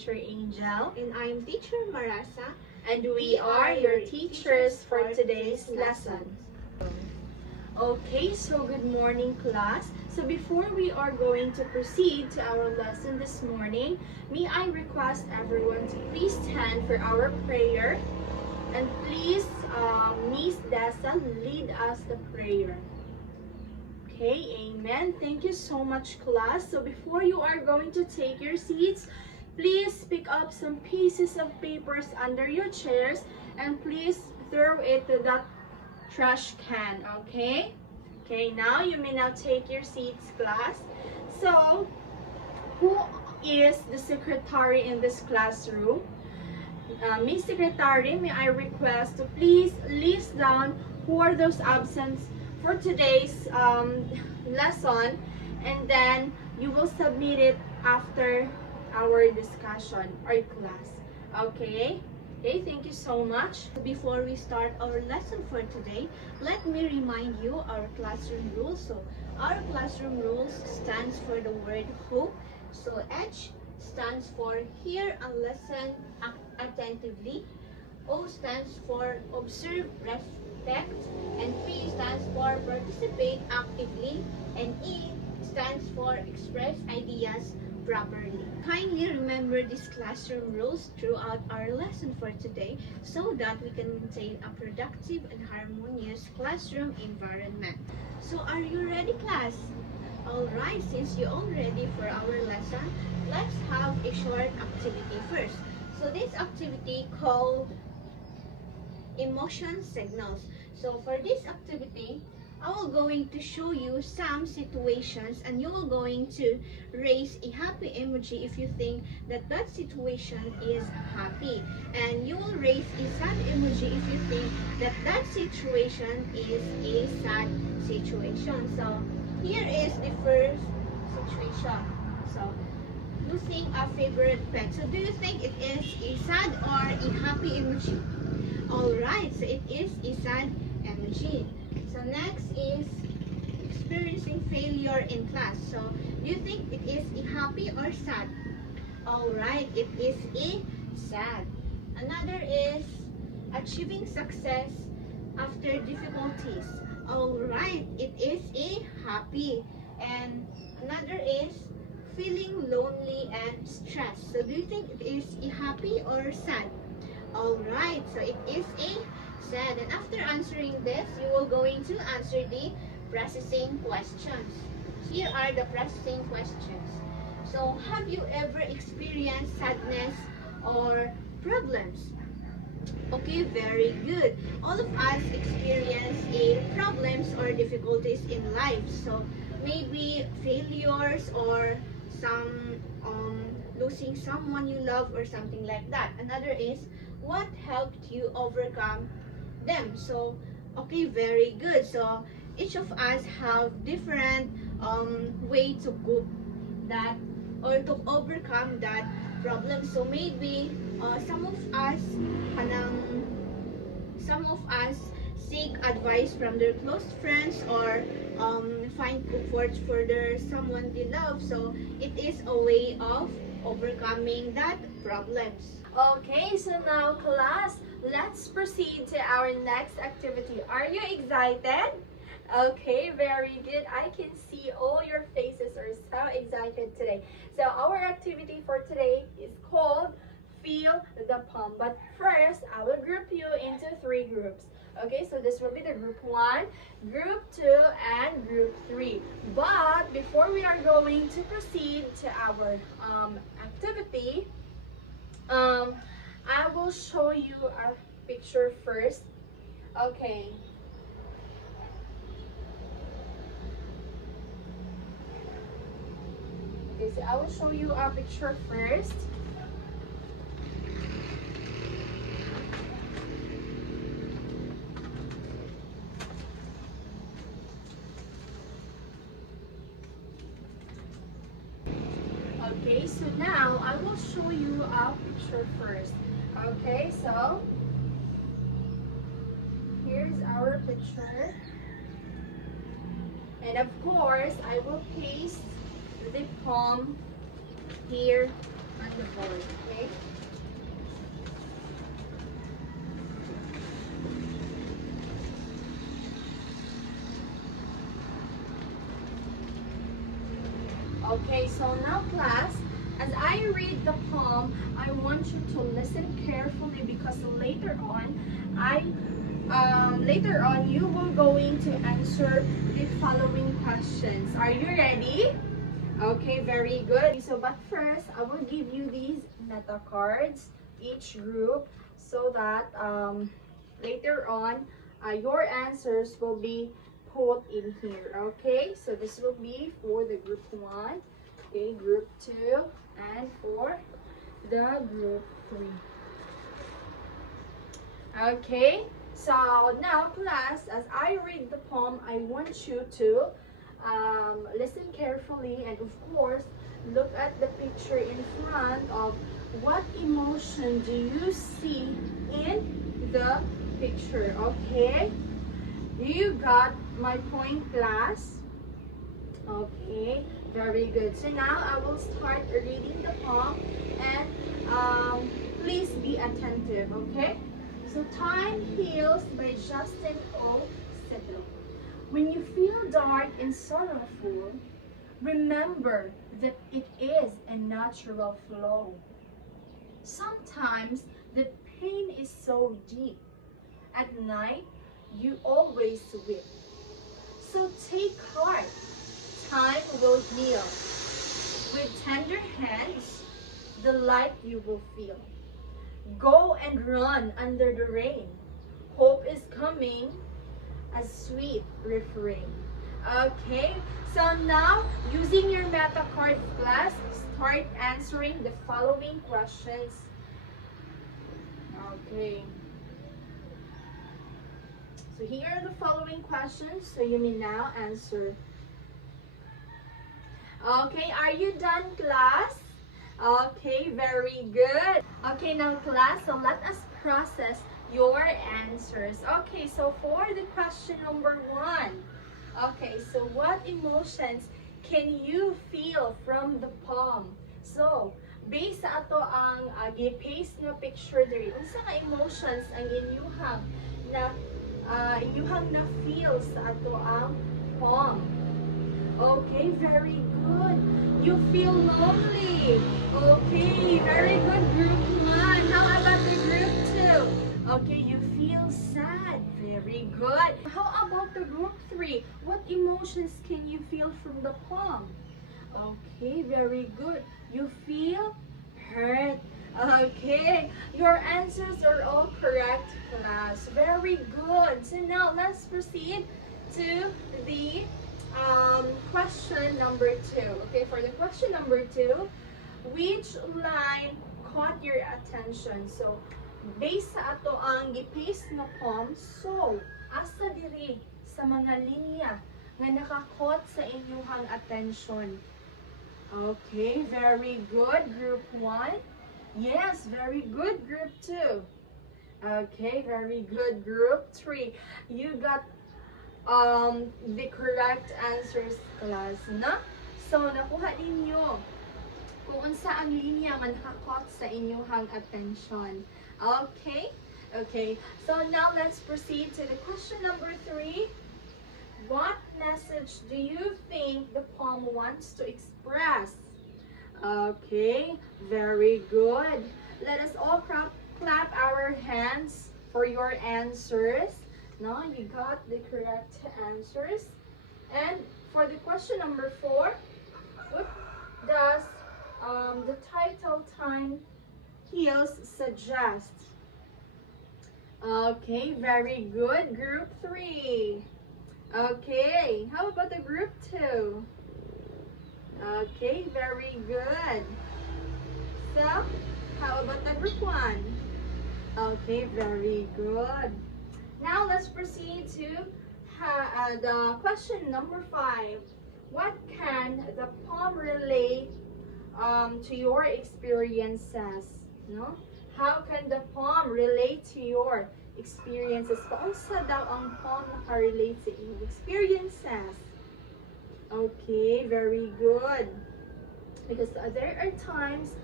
Teacher Angel. And I'm Teacher Marasa. And we are your teachers for today's lesson. Okay, so good morning class. So before we are going to proceed to our lesson this morning, may I request everyone to please stand for our prayer. And please, Miss Dessa, lead us the prayer. Okay, amen. Thank you so much class. So before you are going to take your seats, please pick up some pieces of papers under your chairs and please throw it to that trash can, okay? Okay, now you may now take your seats, class. So, who is the secretary in this classroom? Miss Secretary, may I request to please list down who are those absent for today's lesson, and then you will submit it after our discussion or class. Okay? Okay, thank you so much. Before we start our lesson for today, let me remind you our classroom rules. So, our classroom rules stands for the word hope. So, H stands for hear and listen attentively. O stands for observe, respect. And P stands for participate actively. And E stands for express ideas properly. Kindly remember these classroom rules throughout our lesson for today so that we can maintain a productive and harmonious classroom environment. So are you ready, class? Alright, since you're all ready for our lesson, let's have a short activity first. So this activity called emotion signals. So for this activity, I will going to show you some situations and you will going to raise a happy emoji if you think that that situation is happy, and you will raise a sad emoji if you think that that situation is a sad situation. So here is the first situation. So losing a favorite pet. So do you think it is a sad or a happy emoji? Alright, so it is a sad emoji. So next is experiencing failure in class. So do you think it is a happy or sad? Alright, it is a sad. Another is achieving success after difficulties. Alright, it is a happy. And another is feeling lonely and stressed. So do you think it is a happy or sad? Alright, so it is a sad. And after answering this, you will going to answer the processing questions. Here are the processing questions. So, have you ever experienced sadness or problems? Okay, very good. All of us experience problems or difficulties in life. So, maybe failures or some losing someone you love or something like that. Another is what helped you overcome them. So okay, very good. So each of us have different way to cope that or to overcome that problem. So maybe some of us seek advice from their close friends or find comfort for their someone they love. So it is a way of overcoming that problems. Okay, so now class, let's proceed to our next activity. Are you excited? Okay, very good. I can see all your faces are so excited today. So our activity for today is called Feel the Palm. But first, I will group you into 3 groups. Okay, so this will be the group 1, group 2, and group 3. But before we are going to proceed to our activity, I will show you a picture first. Okay. Okay, so I will show you a picture first. Okay, so now I will show you a picture first. Okay, so here's our picture. And of course, I will paste the palm here on the board, okay? Okay, so now class, as I read the poem, I want you to listen carefully because later on you will going to answer the following questions. Are you ready? Okay, very good. So, but first, I will give you these meta cards, each group, so that later on, your answers will be put in here. Okay, so this will be for the group 1, okay, group 2, and for the group 3. Okay, so now class, as I read the poem, I want you to listen carefully and of course look at the picture in front of what emotion do you see in the picture. Okay, you got my point, class? Okay, very good. So now I will start reading the poem and please be attentive, okay? So Time Heals by Justin O. Siddle. When you feel dark and sorrowful, remember that it is a natural flow. Sometimes the pain is so deep. At night, you always weep. So take heart. Time will heal. With tender hands, the light you will feel. Go and run under the rain. Hope is coming, a sweet refrain. Okay, so now using your meta card class, start answering the following questions. Okay. So here are the following questions, so you may now answer. Okay, are you done, class? Okay, very good. Okay, now class, so let us process your answers. Okay, so for the question number 1. Okay, so what emotions can you feel from the poem? So, based sa ato ang gi-paste nga picture diri, unsa nga emotions ang inyuhang na feel sa ato ang poem? Okay, very good. You feel lonely. Okay, very good, group 1. How about the group 2? Okay, you feel sad. Very good. How about the group 3? What emotions can you feel from the poem? Okay, very good. You feel hurt. Okay, your answers are all correct, class. Very good. So now let's proceed to the question number 2. Okay, for the question number 2, which line caught your attention? So, based sa ato ang gi-paste na poem, so, asa diri sa mga linya nga nakakot sa inyuhang attention? Okay, very good, group 1. Yes, very good, group 2. Okay, very good, group 3. You got the correct answers, class, na? So, nakuha ninyo kung unsa ang linya man nakakot sa inyuhang attention. Okay? Okay. So, now let's proceed to the question number 3. What message do you think the poem wants to express? Okay, very good. Let us all clap our hands for your answers. No, you got the correct answers. And for the question number 4, what does the title Time Heals suggest? Okay, very good. Group 3. Okay, how about the group 2? Okay, very good. So, how about the group 1? Okay, very good. Now, let's proceed to the question number 5. What can the poem relate to your experiences? No? How can the poem relate to your experiences? Paunsa daw ang poem nakarelate sa iyong experiences? Okay, very good. Because there are times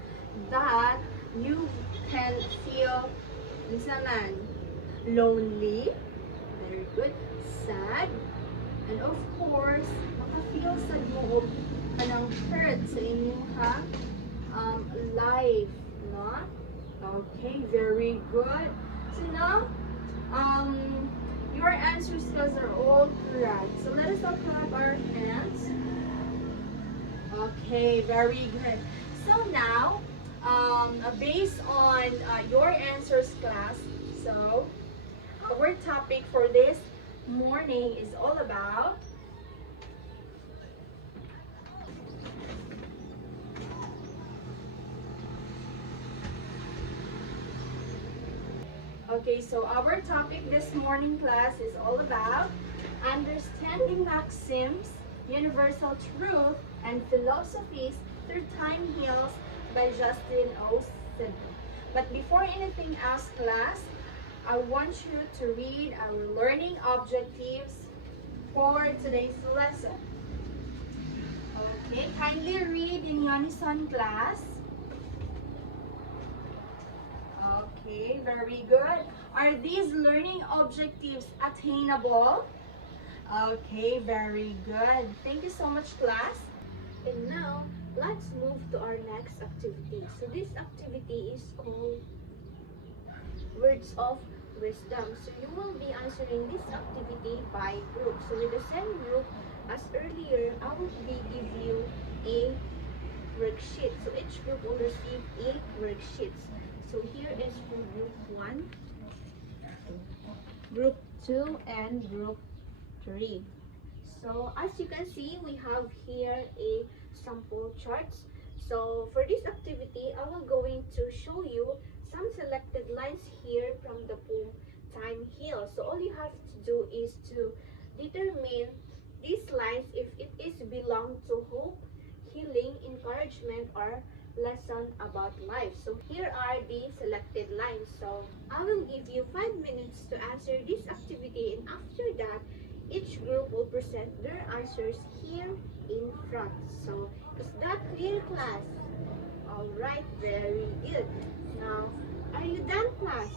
that you can feel naman lonely, very good, sad, and of course, maka-feel sa loob ka ng hurt sa inyong life, no? Okay, very good. So now, your answer skills are all correct. So let us all clap our hands. Okay, very good. So now, based on your answers, class, so our topic for this morning is all about okay, so our topic this morning, class, is all about understanding maxims, universal truth, and philosophies through time heals by Justin O. Sidney. But before anything else, class, I want you to read our learning objectives for today's lesson. Okay, kindly read in unison, class. Okay, very good. Are these learning objectives attainable? Okay, very good. Thank you so much, class. And now, let's move to our next activity. So this activity is called Words of Wisdom. So you will be answering this activity by group. So with the same group as earlier, I will be give you a worksheet. So each group will receive 8 worksheets. So here is for group 1, group 2, and group 3. So as you can see, we have here a sample charts. So for this activity, I will going to show you some selected lines here from the poem Time Heals. So all you have to do is to determine these lines if it is belong to hope, healing, encouragement, or lesson about life. So here are the selected lines. So I will give you 5 minutes to answer this activity, and after that, each group will present their answers here in front. So is that clear, class? Alright, very good. Now, are you done, class?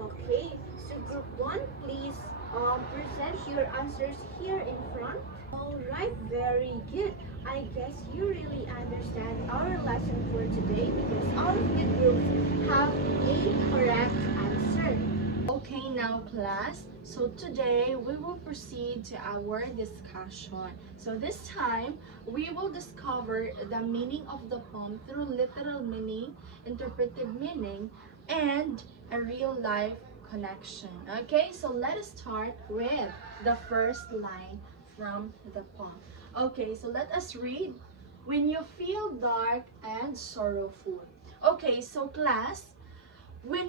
Okay, so group 1, please present your answers here in front. Alright, very good. I guess you really understand our lesson for today because all of the groups have a correct answer. Okay, now, class. So today we will proceed to our discussion. So this time we will discover the meaning of the poem through literal meaning, interpretive meaning, and a real life connection. Okay, so let us start with the first line from the poem. Okay, so let us read. When you feel dark and sorrowful. Okay, so class, when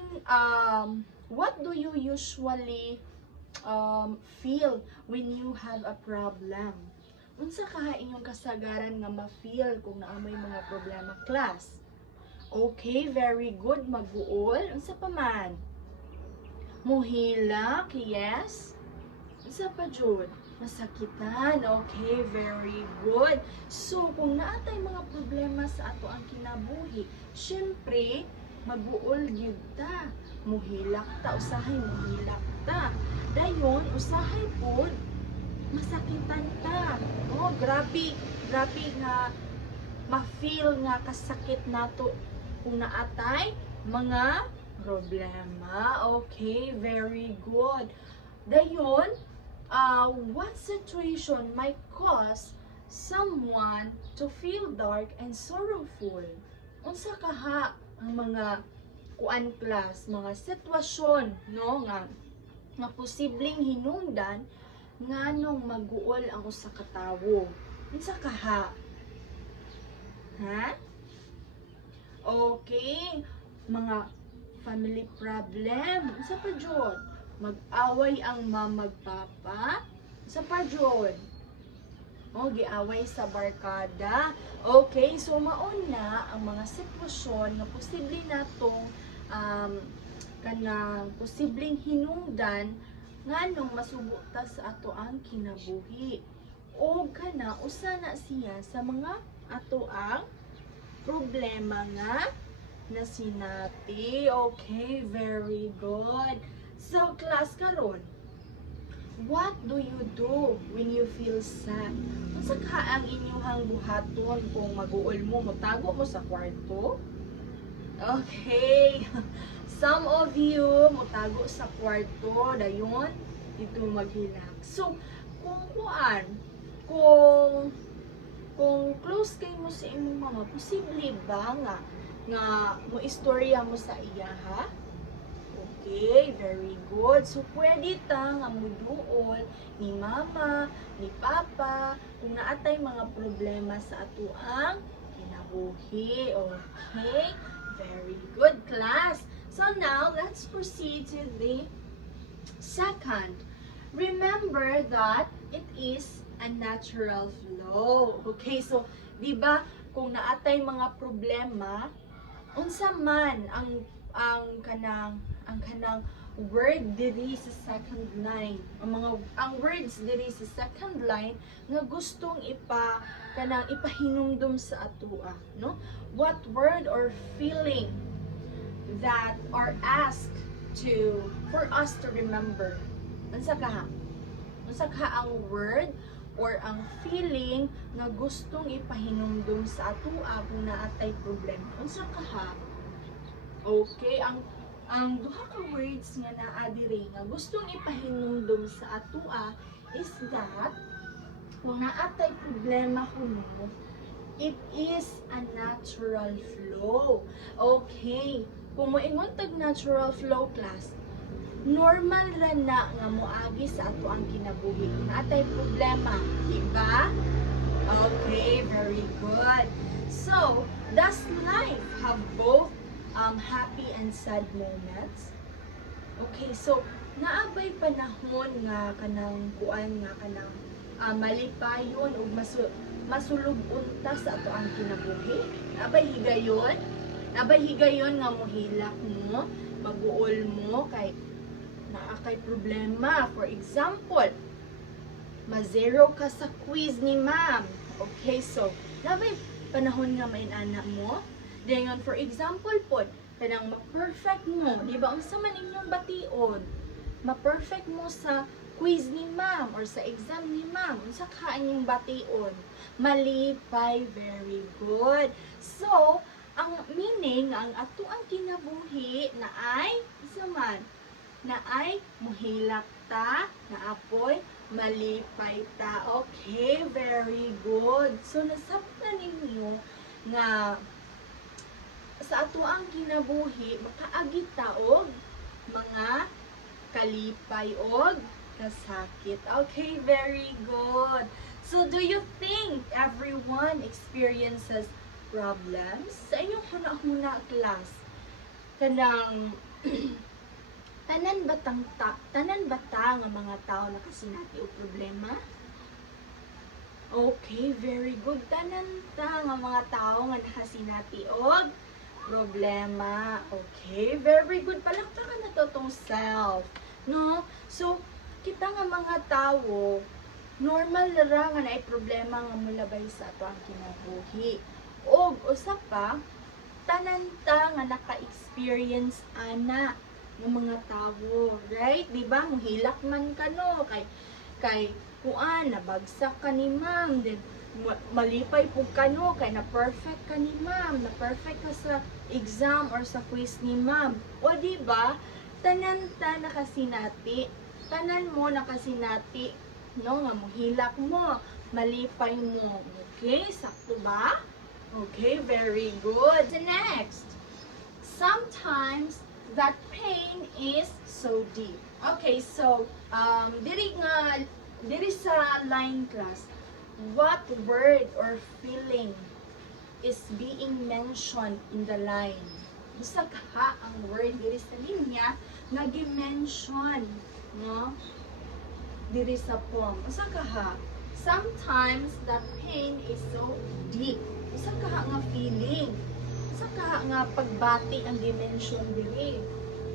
what do you usually feel when you have a problem? Unsa kaha inyong kasagaran nga ma-feel kung naamay mga problema, class? Okay, very good. Maguol. Unsa pa man? Muhilak, yes. Unsa pa jud? Masakitan. Okay, very good. So, kung naatay mga problema sa ato ang kinabuhi, syempre, maguol gyud ta. Muhilak ta, usahay muhilak ta. Dayon, usahay pod, masakitan ta. Oh, grabe nga ma-feel nga kasakit nato kung naatay mga problema. Okay, very good. Dayon, what situation might cause someone to feel dark and sorrowful? Unsa kaha ang mga kuan, class, mga sitwasyon, no, nga posibleng hinungdan nganong maguol ang usa ka tawo? Unsa kaha? Ha? Okay, mga family problem. Unsa pa jud? Mag-away ang mamagpapa. Unsa pa jud? O, giaway sa barkada. Okay, so mauna ang mga sitwasyon nga posible natong kanang posibleng hinungdan nganong masubo ta sa ato ang kinabuhi. O kana usa na siya sa mga ato ang problema nga na sinati. Okay, very good. So, class karon, what do you do when you feel sad? Unsa ka ang inyong buhaton kung mag-uol mo, motago mo sa kwarto? Okay. Some of you motago sa kwarto, dayon dito mag-relax. So, kung close kay mo sa imong mama, posible ba nga mo istorya mo sa iya, ha? Okay, very good. So, pwede ta nga muduol ni mama, ni papa, kung naatay mga problema sa atuang kinabuhi. Okay, very good, class. So, now, let's proceed to the second. Remember that it is a natural flow. Okay, so, di ba, kung naatay mga problema, unsa man ang kanang word diri sa second line, ang words diri sa second line nga gustong ipahinumdum sa atua, no? What word or feeling that are asked for us to remember? Unsa ka ang word or ang feeling nga gustong ipahinumdum sa atua kung naatay problema? Unsa ka ha? Okay, ang duha ka words nga naa diri nga gustong ipahinumdum sa atua is that kung naatay problema kuno, it is a natural flow. Okay, kung moingon tag natural flow, class, normal ra na nga moagi sa ato ang kinabuhi kung naatay problema, diba? Okay, very good. So, does life have both happy and sad moments? Okay, so naabay panahon nga kanang malipayon ug masulog unta sa ato ang kinabuhi. Naabay higayon nga mohilak mo, mag-uol mo kay naakay problema. For example, ma-zero ka sa quiz ni ma'am. Okay, so naabay panahon nga mainana mo. Dengan for example po, kanang ma-perfect mo, di ba? Unsa man inyong bation? Ma-perfect mo sa quiz ni ma'am or sa exam ni ma'am. Unsa ka inyong bation? Malipay, very good. So, ang meaning, ang ato ang kinabuhi na ay, isa man, na ay muhilak ta, na apoy, malipay ta. Okay, very good. So, nasabtan ninyo nga sa ato ang kinabuhi, makaagi taog mga kalipay og kasakit. Okay, very good. So, do you think everyone experiences problems? Sa inyong huna-huna class, kanang tanan bata nga mga tao nakasinati og problema? Okay, very good. Tanan ta nga mga tao nga nakasinati og problema. Okay, very good. Palakpakan na to tong self. No? So, kita nga mga tao, normal ra nga naay problema nga mulabay sa ato ang kinabuhi. Og usa pa, tanan ta nga naka-experience ana ng mga tao, right? Di ba? Muhilak man ka no kay kuan nabagsak ka ni ma'am, then malipay po ka no, kay na-perfect ka ni ma'am, na-perfect ka sa exam or sa quiz ni ma'am. O diba, tanan ta nakasinati, tanan mo nakasinati, no, nga mohilak mo, malipay mo. Okay, sakto ba? Okay, very good. The next, sometimes that pain is so deep. Okay, so, diri sa line class, what word or feeling is being mentioned in the line? Usa ka ang word diri sa linya nga gi-mention, no? Diri sa poem. Usa ka ha? Sometimes that pain is so deep. Usa ka nga feeling. Usa ka nga pagbati ang gi-mention diri.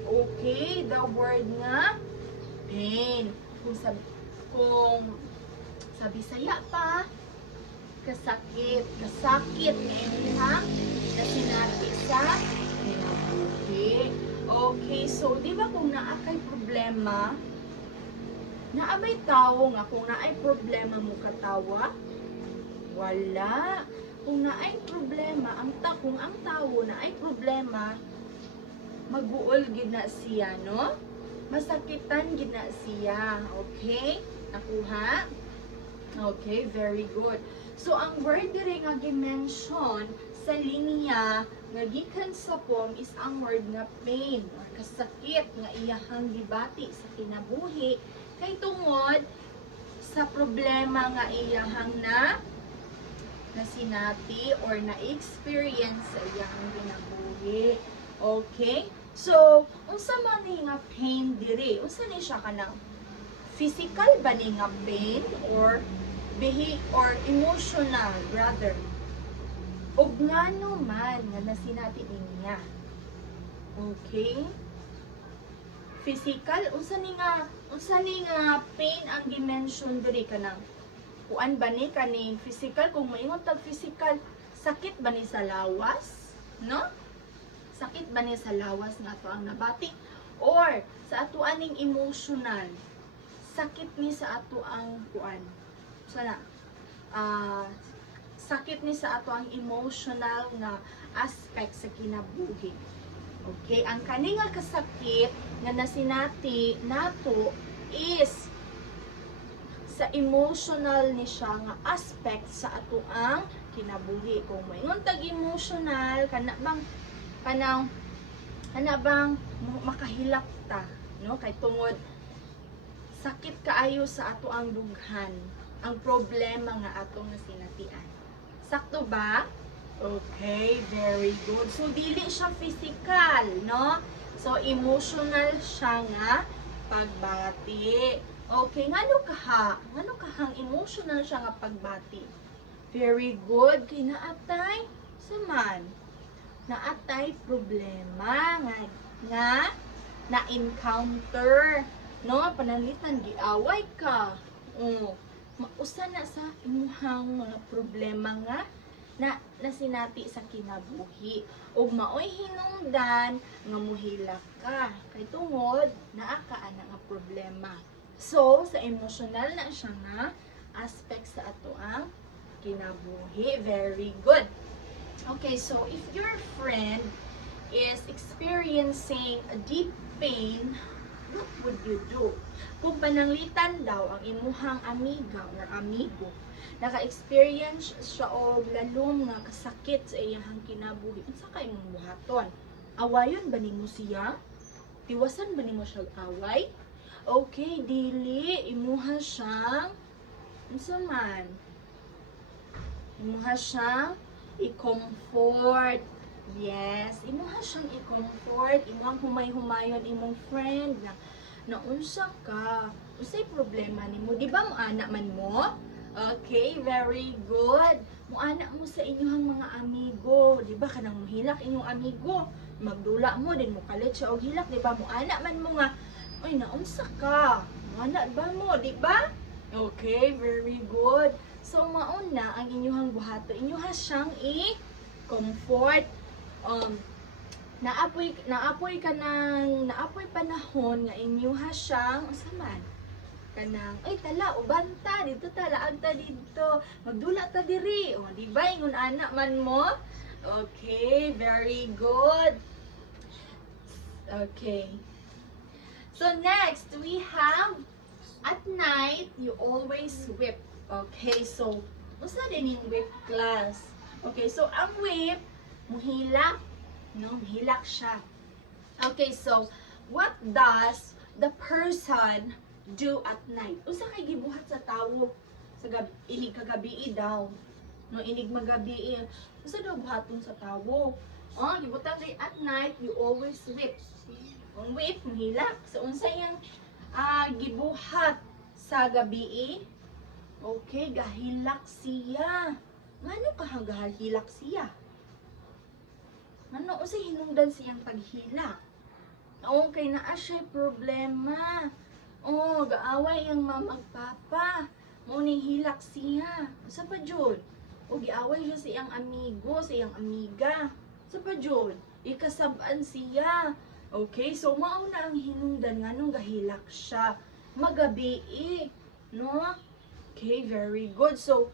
Okay, the word nga pain. Kung sa Bisaya pa, kasakit. Kasakit nga na sinabi sa kinabuhi. Okay, so di ba kung naakay problema, naabay tao nga kung naay problema mo katawa? Wala. Kung naay problema, kung ang tao naay problema, magbuol gid na siya, no? Masakitan gid na siya. Okay? Nakuha? Okay, very good. So, ang word dire nga gi-mention sa linya nga gikan sa poem is ang word nga pain or kasakit nga iyahang gibati sa kinabuhi kay tungod sa problema nga iyahang na sinati or na-experience sa iyang kinabuhi. Okay? So, unsa man ni nga pain diri? Unsa ni siya kanang physical ba ni nga pain or emotional rather? Ug ngano man nga nasinati niya. Okay? Physical unsa ni nga pain ang gi-mention diri kanang kuan ba ni kaning physical kung maingon tag physical sakit ba ni sa lawas, no? Sakit ba ni sa lawas nga ato ang nabati or sa ato aning emotional sakit ni sa ato ang kuan sana sakit ni sa ato ang emotional nga aspect sa kinabuhi. Okay, ang kani nga kasakit nga nasinati nato is sa emotional ni siya nga aspect sa ato ang kinabuhi. Kung maingon tag emotional kana bang makahilak ta, no? Kay tungod sakit kaayo sa ato ang dughan ang problema nga atong nasinatian. Sakto ba? Okay, very good. So dili siya physical, no? So emotional siya nga pagbati. Okay, ngano kahang emotional siya nga pagbati. Very good. Kay naatay saman. Naatay problema nga na-encounter, no? Pananglitan giaway ka. Mausa na sa imuhang mga problema nga na nasinati sa kinabuhi. Ug maoy hinungdan nga muhilak ka. Kay tungod naa ka ana nga problema. So, sa emotional na siya nga aspect sa ato ang kinabuhi. Very good. Okay, so if your friend is experiencing a deep pain, what would you do? Kung pananglitan daw ang imuhang amiga or amigo, naka-experience siya og lalom nga kasakit sa iyang kinabuhi, unsa kay imong buhaton? Awayon ba nimo siya? Tiwasan ba nimo siya away? Okay, dili imuha siyang unsa man? Imuha siyang i-comfort. Yes, imuha siyang i-comfort, imong humay-humayon imong friend na unsa ka? Unsay problema nimo? Di ba moana man mo? Okay, very good. Moana mo sa inyong mga amigo, di ba kanang mohilak inyong amigo? Magdula mo din mo kalit siya og hilak, di ba? Moana man mo nga, oy naunsa ka? Moana ba mo, di ba? Okay, very good. So mauna ang inyong buhato, inyuha siyang i-comfort. Naapoy panahon nga inyuha siyang unsa man kanang ay tala ubanta dito tala agta dito magdula ta diri o di ba ingon ana man mo. Okay, very good. Okay, so next we have at night you always whip. Okay, so unsa din yung whip class? Okay, so ang whip muhilak, no? Muhilak siya. Okay, so what does the person do at night? Unsa kay gibuhat sa tawo sa inig kagabi daw, no? Inig magabi. Unsa daw buhaton sa tawo? Oh, gibutang kay at night you always whip. Ang whip muhilak. So unsa yang gibuhat sa gabi? Okay, gahilak siya. Ngano ka gahilak siya? Ano usay hinungdan siyang paghilak? Okay, naa siya problema. Oh, gaaway ang mamag papa. Mo ning hilak siya. Sa pa jud? O giaway siya sa iyang amigo, sa iyang amiga. Sa pa jud, ikasab-an siya. Okay, so mao na ang hinungdan nganong gahilak siya. Magabi, no? Okay, very good. So,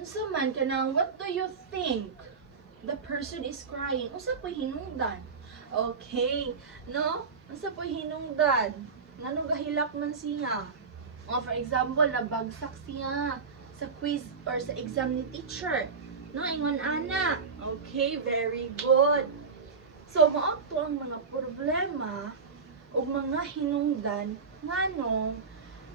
unsa man kanang what do you think? The person is crying. Unsa po hinungdan? Okay, no? Unsa po hinungdan? Nganong gahilak man siya? O, for example, nabagsak siya sa quiz or sa exam ni teacher. No, ingon ana. Okay, very good. So, mao to ang mga problema o mga hinungdan nganong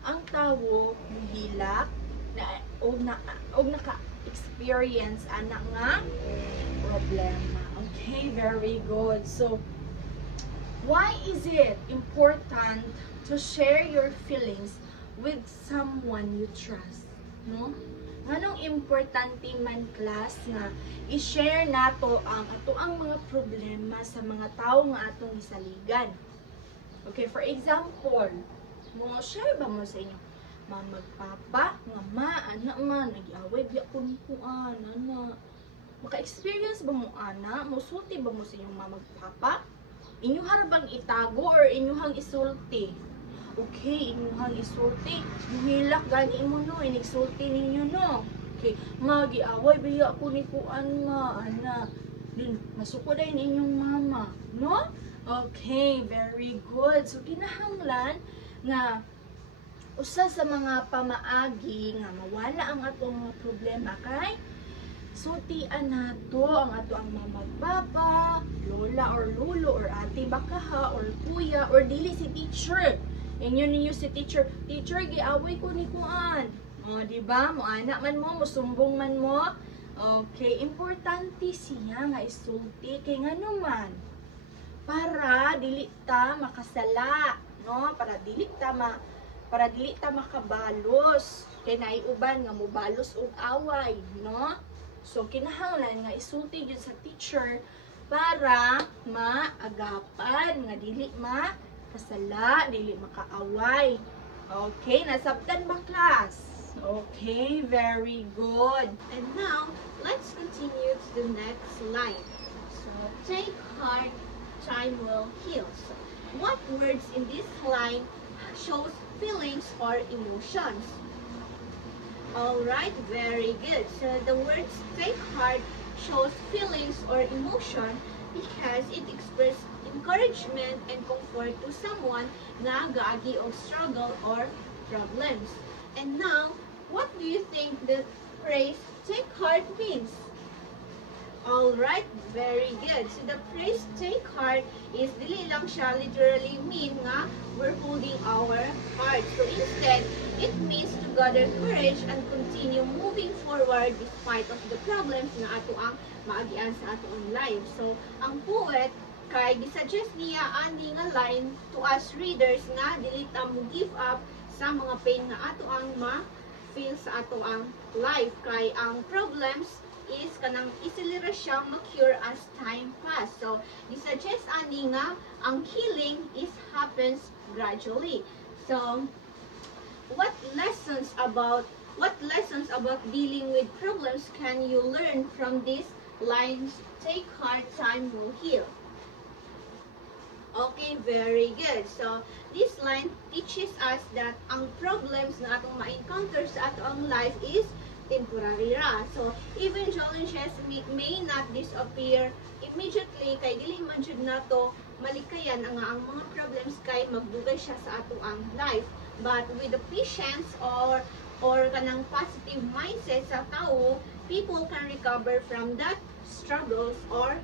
ang tawo mohilak na og naka-experience ana nga problema. Okay, very good. So, why is it important to share your feelings with someone you trust? No? Nganong importante man class nga i-share nato ang atoang mga problema sa mga tawo nga atong gisaligan. Okay, for example, mo share ba mo sa inyo? Magpapa, nga ana man, nag-away biya ko ni kuan, ana. Maka-experience ba mo ana? Musulti ba mo sa inyong magpapa? Inyo harabang itago or inyuhang isulti? Okay, inyuhang isulti. Muhilak gani mo no, inigsulti ninyo no. Okay, magiaway biya ko ni kuan nga, ana. Din masuko dai ninyong mama, no? Okay, very good. So kinahanglan nga usa sa mga pamaagi nga mawala ang atong mga problema kay sultian nato ang ato ang mamagpapa, lola or lolo or ate bakaha or kuya or dili si teacher. Inyo ninyo si teacher, teacher giaway ko ni kuan. O di ba? Mo anak man mo, musumbong man mo. Okay, importante siya nga isulti kay ngano man para dili ta makasala, no? Para dili ta makabalos. Kay naiuban nga mobalos og away, no? So kinahanglan nga isulti gyud sa teacher para maagapan nga dili makasala, dili makaaway. Okay, nasabtan ba class? Okay, very good. And now, let's continue to the next line. So, take heart, time will heal. So, what words in this line shows feelings or emotions? Alright, very good. So, the words take heart shows feelings or emotion because it expresses encouragement and comfort to someone na gaagi og struggle or problems. And now, what do you think the phrase take heart means? Alright, very good. So the phrase take heart is dili lang siya literally mean nga we're holding our heart. So instead, it means to gather courage and continue moving forward despite of the problems na ato ang maagian sa ato ang life. So ang poet kay gisuggest niya ani nga line to us readers nga dili ta mo give up sa mga pain nga ato ang ma-feel sa ato ang life kay ang problems is kanang easily ra siya ma-cure as time pass. So gisuggest ani nga ang healing is happens gradually. So what lessons about dealing with problems can you learn from these lines? Take heart, time will heal. Okay, very good. So, this line teaches us that ang problems na atong ma-encounter sa atong life is temporary ra. So, even challenges may not disappear immediately kay dili man jud nato malikayan ang mga problems kay magdugay siya sa ato ang life. But with the patience or kanang positive mindset sa tao, people can recover from that struggles or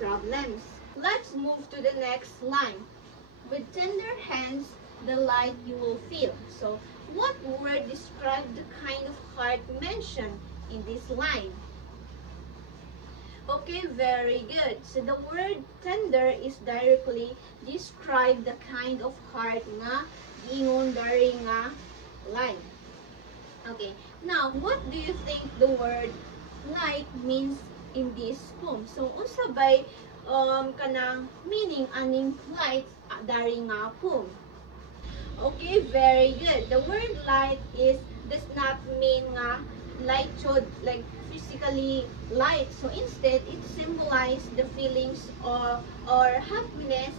problems. Let's move to the next line. With tender hands, the light you will feel. So, what word describes the kind of heart mentioned in this line? Okay, very good. So, the word tender is directly describe the kind of heart na ingon dari nga line. Okay, now, what do you think the word light means in this poem? So, unsa bay kanang meaning aning light dari nga poem? Okay, very good. The word light does not mean nga light showed like physically light. So instead, it symbolized the feelings or happiness,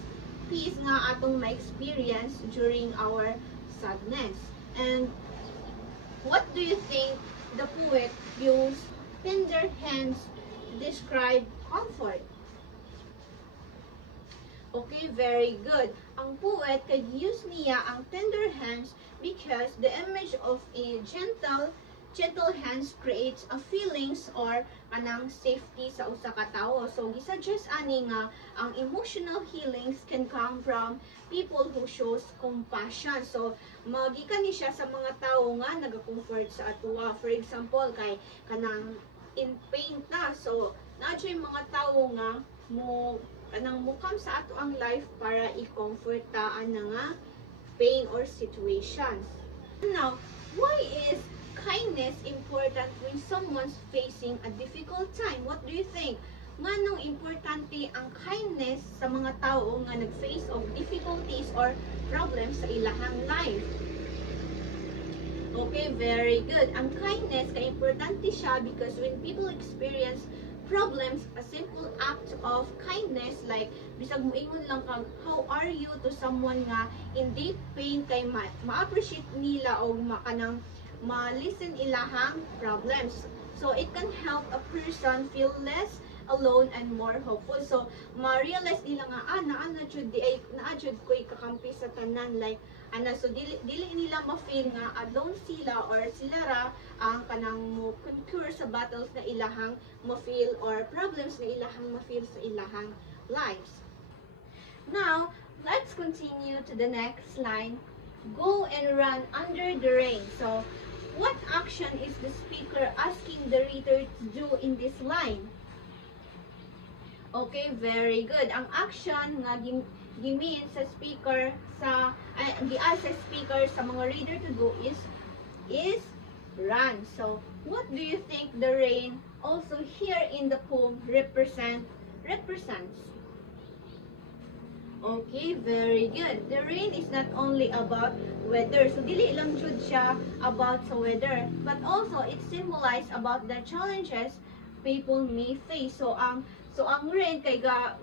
peace nga atong ma-experience during our sadness. And what do you think the poet used tender hands to describe comfort? Okay, very good. Ang poet kay use niya ang tender hands because the image of a gentle hands creates a feelings or kanang safety sa usa ka tawo. So gisuggest ani nga ang emotional healings can come from people who shows compassion. So magikan ni siya sa mga tawo nga naga-comfort sa atoa. For example, kay kanang in pain ta. So naadyo mga tawo nga mo kanang mukam sa ato ang life para i-comfort taan na nga pain or situations. Now, why is kindness important when someone's facing a difficult time? What do you think? Nganong importante ang kindness sa mga tao nga nag-face of difficulties or problems sa ilahang life? Okay, very good. Ang kindness kay importante siya because when people experience problems, a simple act of kindness like bisag moingon lang kag how are you to someone nga in deep pain kay ma-appreciate nila o kanang ma-listen ilahang problems. So it can help a person feel less alone and more hopeful. So ma-realize nila nga naa jud di ay naa jud koy kakampi sa tanan like so dili nila ma-feel nga alone sila or sila ra ang kanang mo concur sa battles na ilahang ma-feel or problems na ilahang ma-feel sa ilahang lives. Now, let's continue to the next line. Go and run under the rain. So, what action is the speaker asking the reader to do in this line? Okay, very good. Ang action nga gimin sa speaker sa sa speaker sa mga reader to do is run. So, what do you think the rain also here in the poem represents? Okay, very good. The rain is not only about weather. So, dili lang jud siya about sa weather, but also it symbolizes about the challenges people may face. So, ang rain kay ga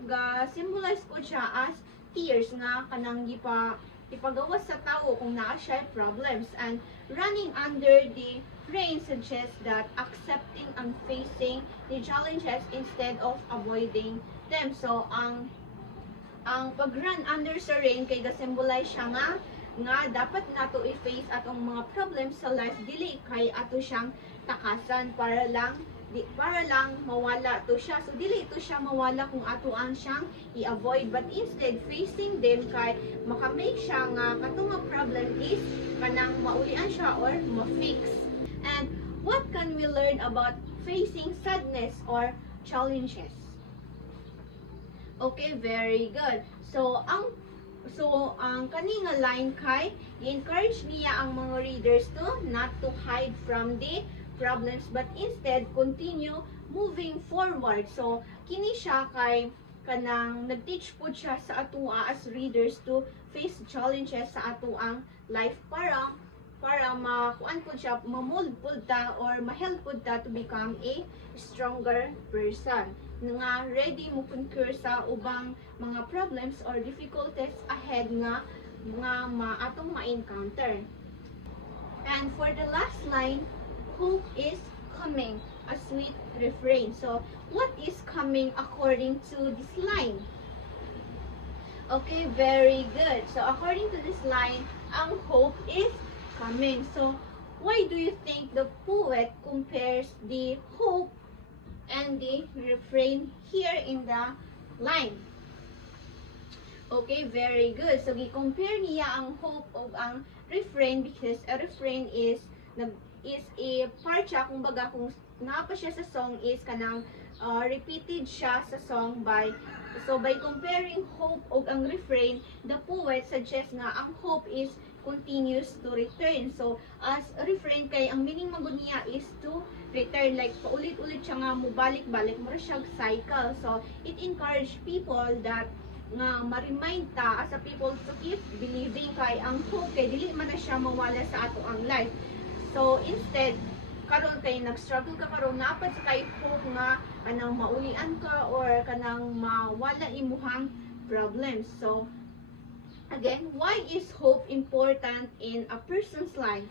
symbolize ko siya as tears nga kanang ipagawas sa tao kung naa siya problems, and running under the rain suggests that accepting and facing the challenges instead of avoiding them. So ang pag-run under sa rain kay ga-symbolize siya nga dapat nato i-face atong mga problems sa life, dili kay ato siyang takasan para lang mawala to siya. So dili ito siya mawala kung atoan siyang i-avoid, but instead facing them kay makamake siya nga katong nga problem is kanang maulian siya or ma-fix. And what can we learn about facing sadness or challenges? Okay, very good. So ang kaninga line kay i-encourage niya ang mga readers to not to hide from the problems but instead continue moving forward. So kini siya kay kanang nag-teach po siya sa atoa as readers to face challenges sa atoang life para makuan po siya, mamold po ta or ma-help po ta to become a stronger person nga ready mo conquer sa ubang mga problems or difficulties ahead nga atong ma-encounter. And for the last line, hope is coming, a sweet refrain. So, what is coming according to this line? Okay, very good. So, according to this line, ang hope is coming. So, why do you think the poet compares the hope and the refrain here in the line? Okay, very good. So, gi-compare niya ang hope of ang refrain because a refrain is a part siya, kumbaga kung napa siya sa song is kanang repeated siya sa song by comparing hope og ang refrain, the poet suggests nga ang hope is continues to return. So as a refrain kay ang meaning magud niya is to return, like paulit-ulit siya nga mubalik-balik mo siya cycle. So it encourage people that nga ma-remind ta as a people to keep believing kay ang hope kay dili man na siya mawala sa ato ang life. So instead karon kay nag-struggle ka karon napad sa kay hope nga kanang maulian ka or kanang mawala imuhang problems. So again, why is hope important in a person's life?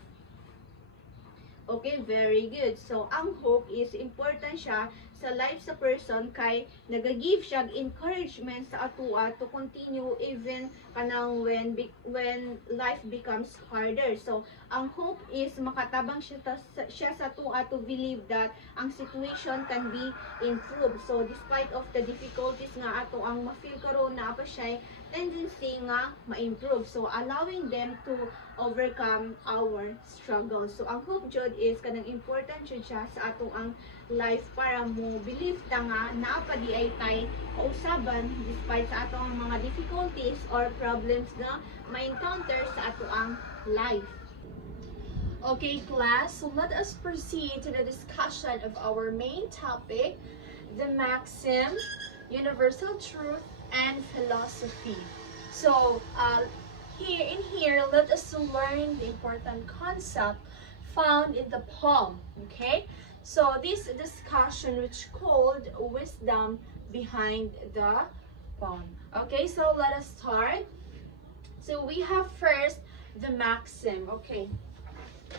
Okay, very good. So, ang hope is important siya sa life sa person kay nagagive siya encouragement sa atua to continue even kanang when life becomes harder. So, ang hope is makatabang siya sa atua to believe that ang situation can be improved. So, despite of the difficulties nga ato ang ma-feel karon na pa siya tendency nga ma-improve. So, allowing them to overcome our struggles. So, ang hope jud is kanang important jud siya sa atong ang life para mo believe ta nga naapadi ay tay kausaban despite sa atong mga difficulties or problems na ma-encounter sa ato ang life. Okay, class, so let us proceed to the discussion of our main topic, the maxim, universal truth, and philosophy. So, here, let us learn the important concept found in the poem. Okay, so this discussion which called wisdom behind the poem. Okay, so let us start. So we have first the maxim. Okay,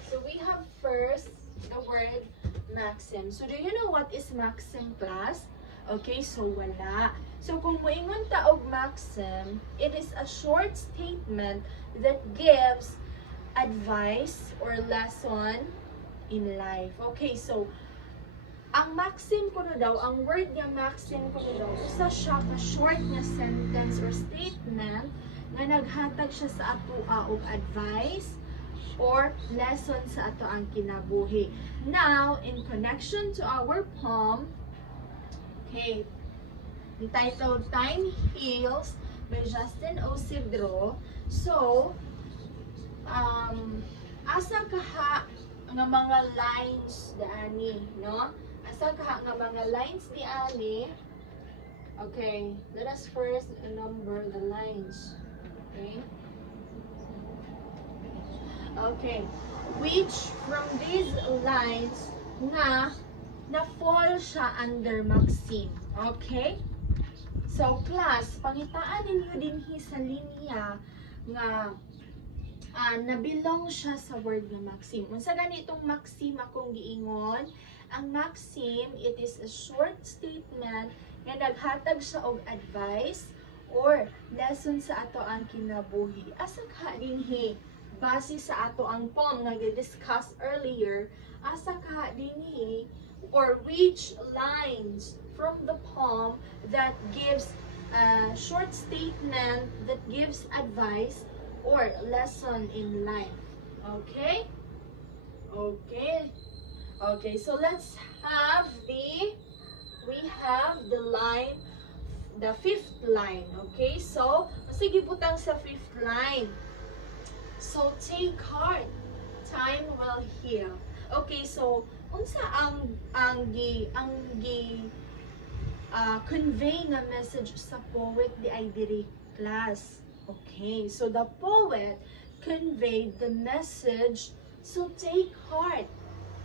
so we have first the word maxim. So do you know what is maxim, class? Okay, so wala. So kung moingon ta og maxim, it is a short statement that gives advice or lesson in life. Okay, so ang maxim ko daw, ang word nga maxim ko daw, usa siya ka short nga sentence or statement nga naghatag siya sa atoa og advice or lesson sa ato ang kinabuhi. Now, in connection to our poem, okay, entitled Time Heals by Justin Osidro. So, asa kaha nga mga lines daani, no? Asa kaha nga mga lines diani. Okay, let us first number the lines. Okay? Okay, which from these lines nga na-fall siya under maxim. Okay? So, class, pangitaan ninyo dinhi sa linya nga nabilong siya sa word nga maxim. Unsa ganitong maxim akong giingon? Ang maxim, it is a short statement nga naghatag siya og advice or lesson sa ato ang kinabuhi. Asa ka dinhi? Base sa ato ang poem nga gi-discuss earlier, asa ka dinhi or which lines from the poem that gives a short statement that gives advice or lesson in life. Okay? Okay. Okay, so let's have we have the line, the fifth line. Okay, so sige butang sa fifth line. So take heart, time will heal. Okay, so unsa ang convey nga message sa poet di ay diri, class. Okay, so the poet conveyed the message, so take heart,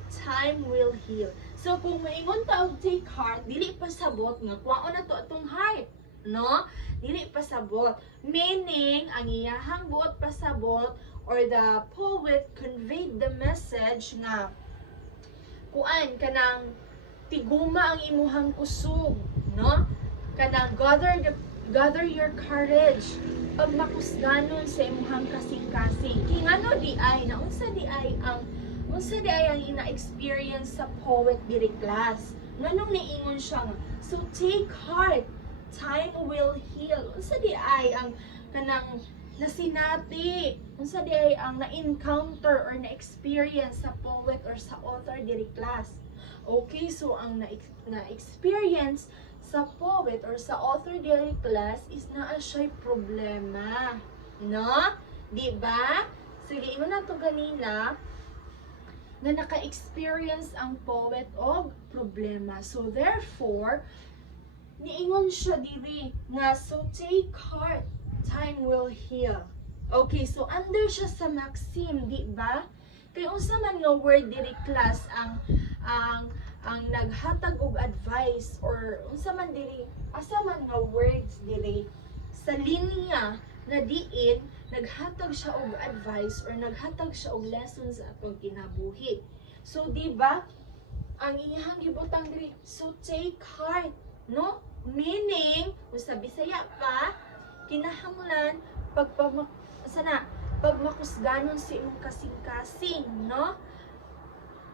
time will heal. So kung maingon ta og take heart, dili pasabot nga kuwaon na to atong heart, no? Dili pasabot, meaning ang iyahang buot pasabot or the poet conveyed the message nga kuan kanang tiguma ang imuhang kusog, no? Kanang gather your courage pag makusganon sa imuhang kasing-kasing. Kingano di ay na unsa di ay ang ina-experience sa poet diri, class. Nganong niingon siya nga, so take heart, time will heal. Unsa di ay ang kanang nasinati, unsa di ay ang na-encounter or na-experience sa poet or sa author diri, class. Okay, so ang na-experience sa poet or sa author diri, class, is naa siya'y problema, no? Di ba? Sige, ingon na to ganina na naka-experience ang poet og problema. So therefore, niingon siya diri nga, so take heart, time will heal. Okay, so under siya sa maxim, di ba? Kay unsa man nga word diri class ang naghatag og advice or unsa man diri asa man nga words diri sa linya nga diin naghatag siya og advice or naghatag siya og lessons sa atong kinabuhi. So di ba ang iyang gibutang diri, so take heart, no? Meaning, kung sa Bisaya ka, kinahanglan pagmakusganon si imong kasing-kasing, no?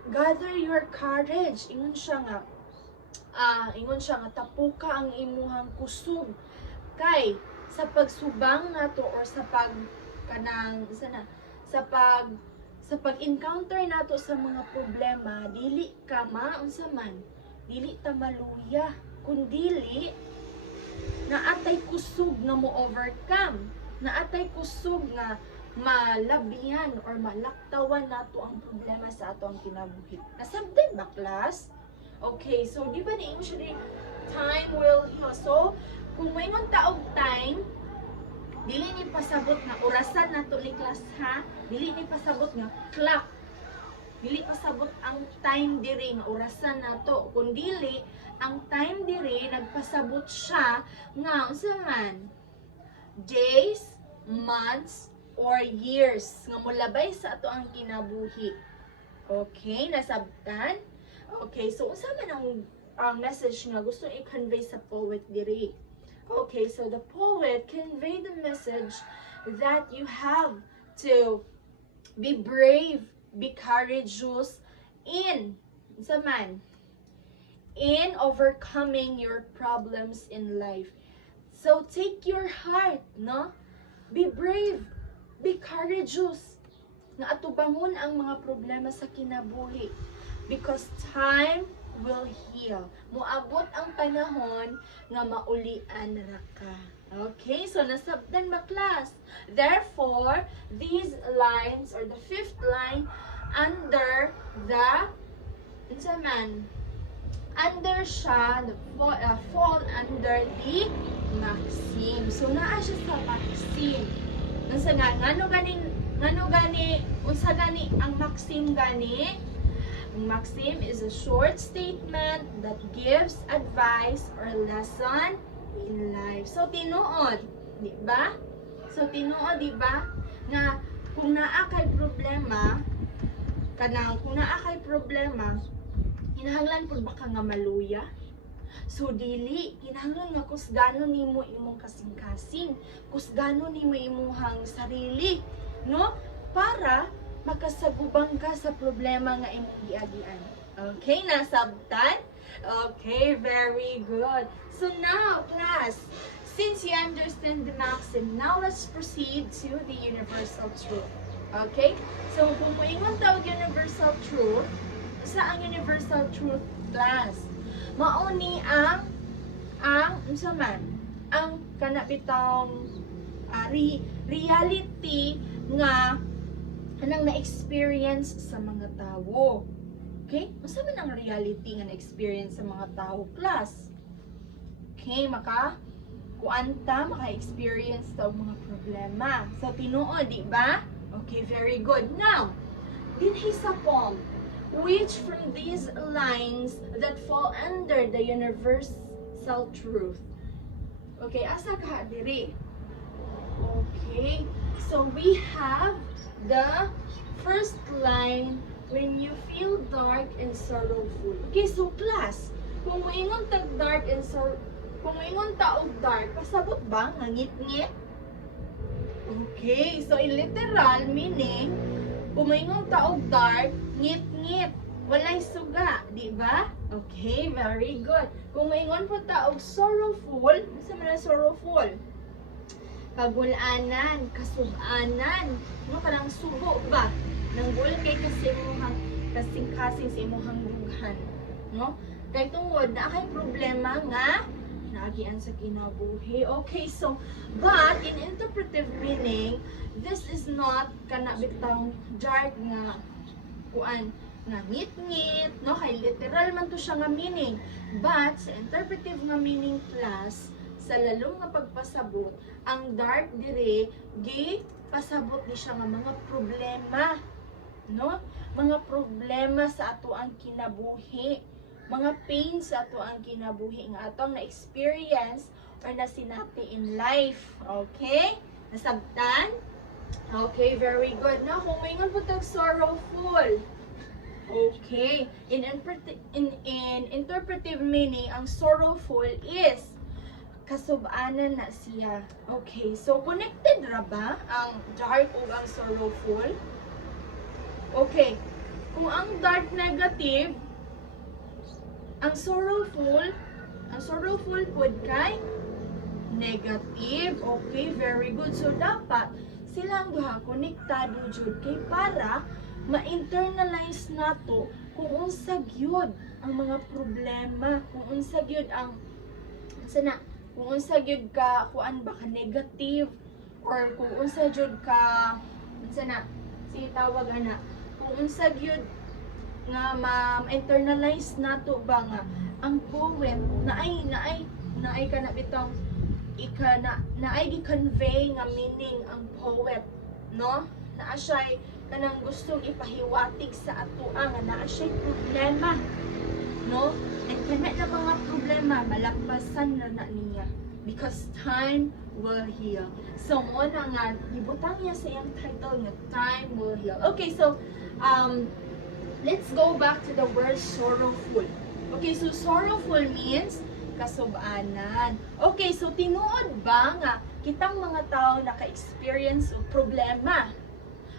Gather your courage. Ingon siya nga tapuka ang imuhang kusog. Kay sa pagsubang nato or sa pag-encounter nato sa mga problema, dili ka maunsa man, dili ta maluya, kundili naatay kusog nga mo overcome, naatay kusog nga malabihan or malaktawan nato ang problema sa ato ang kinabuhi. Nasabtan ba, class? Okay, so di ba ni usually time will heal. So kung may ngon taog time, dili ni pasabot nga orasan nato ni class ha, dili ni pasabot nga clock, dili pasabot ang time diri nga orasan nato, kundili ang time diri nagpasabot siya nga unsa man days, months or years nga molabay sa ato ang kinabuhi. Okay, nasabtan? Okay, so unsa man ang message nga gusto i-convey sa poet diri? Okay, so the poet conveyed the message that you have to be brave, be courageous in overcoming your problems in life. So take your heart, no? Be brave, be courageous. Na atubangon ang mga problema sa kinabuhi. Because time will heal. Moabot ang panahon nga maulian ra ka. Okay, so nasabdan ba, class? Therefore, these lines or the fifth line under the fall under the maxim. So naa siya sa maxim. Unsa ngano gani unsa gani ang maxim gani? Maxim is a short statement that gives advice or lesson in life. So tinuod, di ba? Nga kung naa kay problema, hinahanglan pud baka nga maluya. So dili kinahanglan nga kusgano nimo imong kasing-kasing, kusgano nimo imong sarili, no? Para makasagubang ka sa problema nga imong giagian. Okay, nasabtan? Okay, very good. So now, class, since you understand the maxim, now let's proceed to the universal truth. Okay? So kung moingon tawag universal truth, sa ang universal truth, class? Mauni ang kanabitang reality nga anang na-experience sa mga tao. Okay? Unsa man ang reality nga na-experience sa mga tao, class? Okay, maka-experience ta og mga problema. So tinuod, di ba? Okay, very good. Now, dinhi sa poem, which from these lines that fall under the universal truth? Okay, asa ka diri? Okay, so we have the first line, when you feel dark and sorrowful. Okay, so class, kung moingon tag dark and kung moingon ta og dark, pasabot ba nga ngit-ngit? Okay, so in literal meaning, kung moingon ta og dark, ngit-ngit, walay suga, di ba? Okay, very good. Kung moingon po ta og sorrowful, unsa man ang sorrowful? Kagulanan, kasubanan, no, parang subo ba? Nanggul kay kasing-kasing sa imong dughan, no? Kay tungod na kay problema nga naagian sa kinabuhi. Okay, so but in interpretive meaning, this is not kana bitang dark nga kuan nga ngit-ngit, no? Kay literal man to siya nga meaning. But sa interpretive nga meaning, class, sa lalong nga pagpasabot, ang dark dire gi pasabot ni siya nga mga problema, no? Mga problema sa ato ang kinabuhi, mga pain sa ato ang kinabuhi nga atong na-experience or nasinati in life. Okay? Nasabtan? Okay, very good. Now, kung maingon po tag sorrowful. Okay. In interpretive meaning, ang sorrowful is kasub-anan na siya. Okay, so connected ra ba ang dark o ang sorrowful? Okay, kung ang dark negative, ang sorrowful pod kay negative. Okay, very good. So dapat silang duha konektado jud kay para ma-internalize nato kung unsa gyud ang mga problema, kung unsa gyud ang kung unsa gyud ka kuan ba ka negative or kung unsa gyud ka si tawag ana kung unsa gyud nga ma-internalize nato ba nga ang poem naay ka na bitong naay gi-convey nga meaning ang poet, no? Naa siya kanang gustong ipahiwatig sa atoa nga naa siya problema, no? And kana na mga problema malagpasan na niya because time will heal. So mo na nga gibutang niya sa iyang title nga Time Will Heal. Okay, so let's go back to the word sorrowful. Okay, so sorrowful means kasub-anan. Okay, so tinuod ba nga kitang mga tao naka-experience og problema?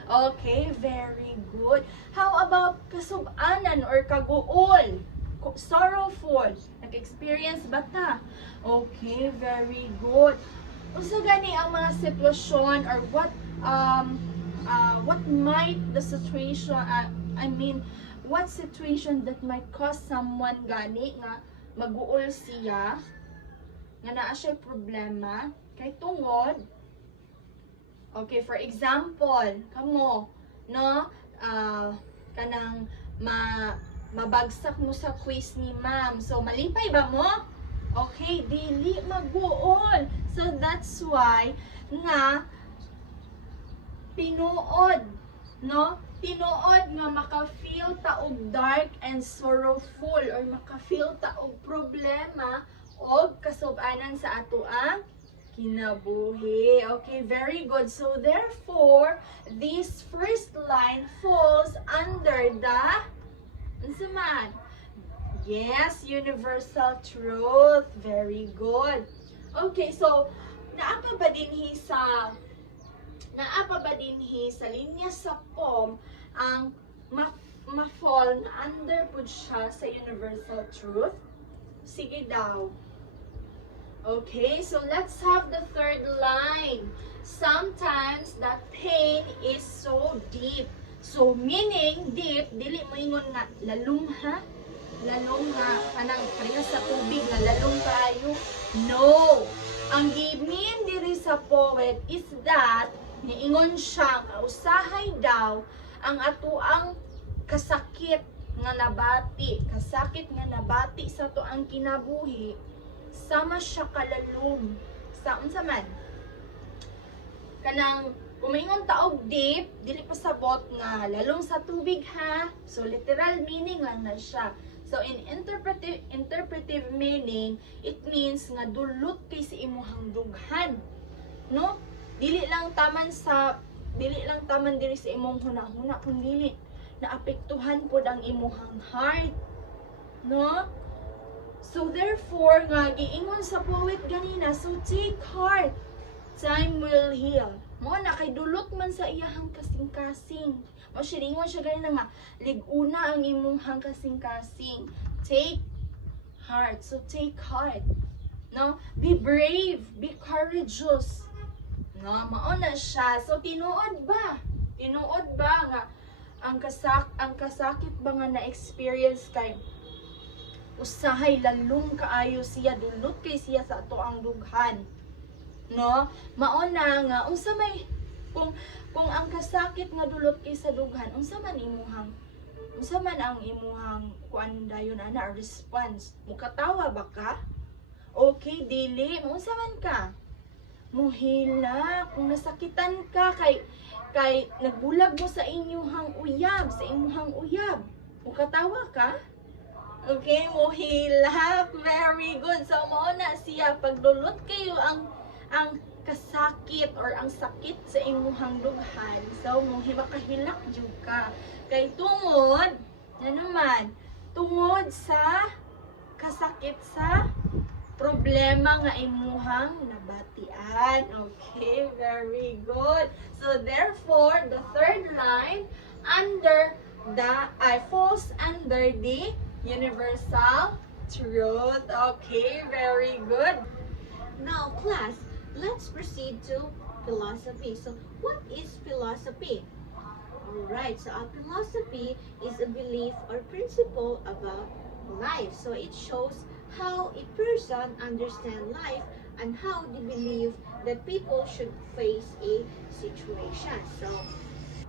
Okay, very good. How about kasub-anan or kaguol? Sorrowful. Naka-experience ba ta? Okay, very good. Unsa gani ang mga sitwasyon or what might the situation what situation that might cause someone gani nga maguol siya nga naa siya problema kay tungod. Okay, for example, kamo no kanang mabagsak mo sa quiz ni ma'am. So malipay ba mo? Okay, dili maguol. So that's why nga tinuod, no? Tinuod nga maka-feel ta og dark and sorrowful or maka-feel ta og problema og kasub-anan sa ato ang kinabuhi. Okay, very good. So therefore, this first line falls under the unsa man? Yes, universal truth. Very good. Okay, so naapa ba dinhi sa linya sa poem ang ma-fall na under pud siya sa universal truth? Sige daw. Okay, so let's have the third line. Sometimes that pain is so deep. So meaning deep, dili mo ingon nga lalong ha? Lalong nga kanang pareha sa tubig nga lalong kayo. No. Ang gimin diri sa poet is that niingon siya nga usahay daw ang atuang kasakit nga nabati, sa tuang kinabuhi, sama siya kalalom sa unsa man kanang umingon taog deep, dili pa sabot nga lalong sa tubig ha. So literal meaning lang na siya. So in interpretive meaning, it means nga dulot kay si imuhang dughan, no? Dili lang taman diri sa imong hunahuna kun dili naapektuhan pod ang imuhang heart, no? So therefore nga giingon sa poet ganina, so take heart, time will heal. Mo na kay dulot man sa iyahang kasing-kasing. Mo siningon siya ganina nga lig-una ang imuhang kasing-kasing. Take heart. So take heart. No? Be brave, be courageous. No, mao na siya. So tinuod ba? Tinuod ba nga ang kasakit ba nga na-experience kay usahay lalong kaayo siya, dulot kay siya sa ato ang dughan. No? Mao na nga unsa may kung ang kasakit nga dulot kay sa dughan, unsa man ang imuhang kuan dayon ana response? Mukatawa ba ka? Okay, dili. Unsa man ka? Muhila, kung nasakitan ka kay Kay nagbulag mo sa inyuhang uyab. Mukatawa ka? Okay, mohilak. Very good. So, mao na siya. Pagdulot kayo ang kasakit or ang sakit sa imuhang dughan. So, makahilak jud ka. Kay tungod, tungod sa kasakit sa problema nga imuhang nabatian. Okay, very good. So, therefore, the third line, falls under the universal truth. Okay, very good. Now, class, let's proceed to philosophy. So, what is philosophy? Alright, so a philosophy is a belief or principle about life. So, it shows how a person understands life and how they believe that people should face a situation. So,